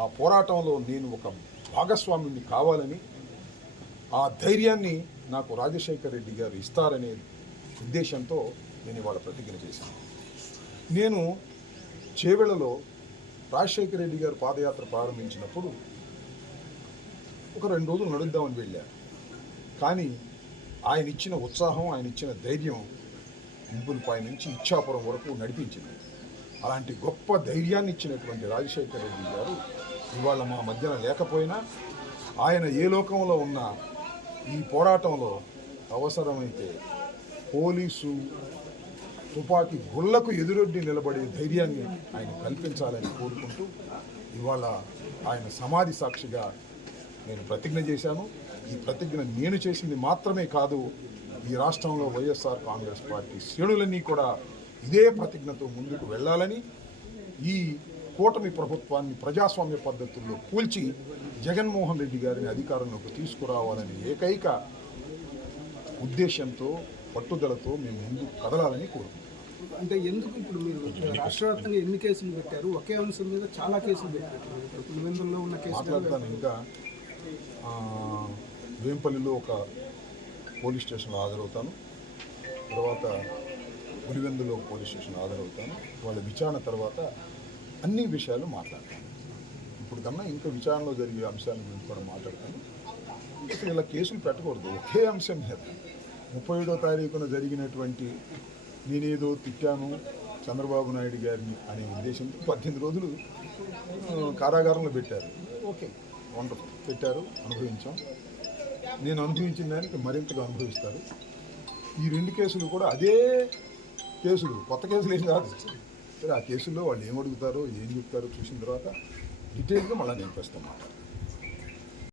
ఆ పోరాటంలో నేను ఒక భాగస్వామిని కావాలని, ఆ ధైర్యాన్ని నాకు రాజశేఖర్ రెడ్డి గారు ఇస్తారనే ఉద్దేశంతో నేను ఇవాళ ప్రతిజ్ఞ చేశాను. నేను చేవెళ్లలో రాజశేఖర్ రెడ్డి గారు పాదయాత్ర ప్రారంభించినప్పుడు ఒక 2 రోజులు నడుద్దామని వెళ్ళాను. కానీ ఆయన ఇచ్చిన ఉత్సాహం, ఆయన ఇచ్చిన ధైర్యం ఇంపులపై నుంచి ఇచ్చాపురం వరకు నడిపించింది. అలాంటి గొప్ప ధైర్యాన్ని ఇచ్చినటువంటి రాజశేఖర్ రెడ్డి గారు ఇవాళ మా మధ్యన లేకపోయినా, ఆయన ఏ లోకంలో ఉన్నా ఈ పోరాటంలో అవసరమైతే పోలీసు తుపాకీ గుళ్లకు ఎదురొడ్డి నిలబడే ధైర్యాన్ని ఆయన కల్పించాలని కోరుకుంటూ ఇవాళ ఆయన సమాధి సాక్షిగా నేను ప్రతిజ్ఞ చేశాను. ఈ ప్రతిజ్ఞ నేను చేసింది మాత్రమే కాదు, ఈ రాష్ట్రంలో వైఎస్ఆర్ కాంగ్రెస్ పార్టీ శ్రేణులన్నీ కూడా ఇదే ప్రతిజ్ఞతో ముందుకు వెళ్ళాలని, ఈ కూటమి ప్రభుత్వాన్ని ప్రజాస్వామ్య పద్ధతుల్లో కూల్చి జగన్మోహన్ రెడ్డి గారిని అధికారంలోకి తీసుకురావాలని ఏకైక ఉద్దేశంతో, పట్టుదలతో మేము ముందుకు కదలాలని కోరుకుంటున్నాం. అంటే ఎందుకు ఇప్పుడు మీరు రాష్ట్ర వ్యాప్తంగా ఎన్ని కేసులు పెట్టారు? ఒకే అంశం మీద చాలా కేసులు పెట్టారు. పులివెందుల్లో ఉన్న కేసు మాట్లాడతాను. ఇంకా వేంపల్లిలో ఒక పోలీస్ స్టేషన్లో హాజరవుతాను, తర్వాత పులివెందులో పోలీస్ స్టేషన్లో హాజరవుతాను. వాళ్ళ విచారణ తర్వాత అన్ని విషయాలు మాట్లాడతాను. ఇప్పుడు కన్నా ఇంకా విచారణలో జరిగే అంశాల గురించి కూడా మాట్లాడతాను. అసలు ఇలా కేసులు పెట్టకూడదు. ఒకే అంశం మీద 37వ తారీఖున జరిగినటువంటి నేనేదో తిట్టాను చంద్రబాబు నాయుడు గారిని అనే ఉద్దేశంతో 18 రోజులు కారాగారంలో పెట్టారు. ఓకే, వండర్ఫుల్, పెట్టారు, అనుభవించాం. నేను అనుభవించిన దానికి మరింతగా అనుభవిస్తారు. ఈ 2 కేసులు కూడా అదే కేసులు, కొత్త కేసులు ఏం కాదు. సరే, ఆ కేసుల్లో వాళ్ళు ఏం అడుగుతారో ఏం చెప్తారో చూసిన తర్వాత డీటెయిల్గా మళ్ళీ నేను ప్రస్తుతం మాట్లాడతాను.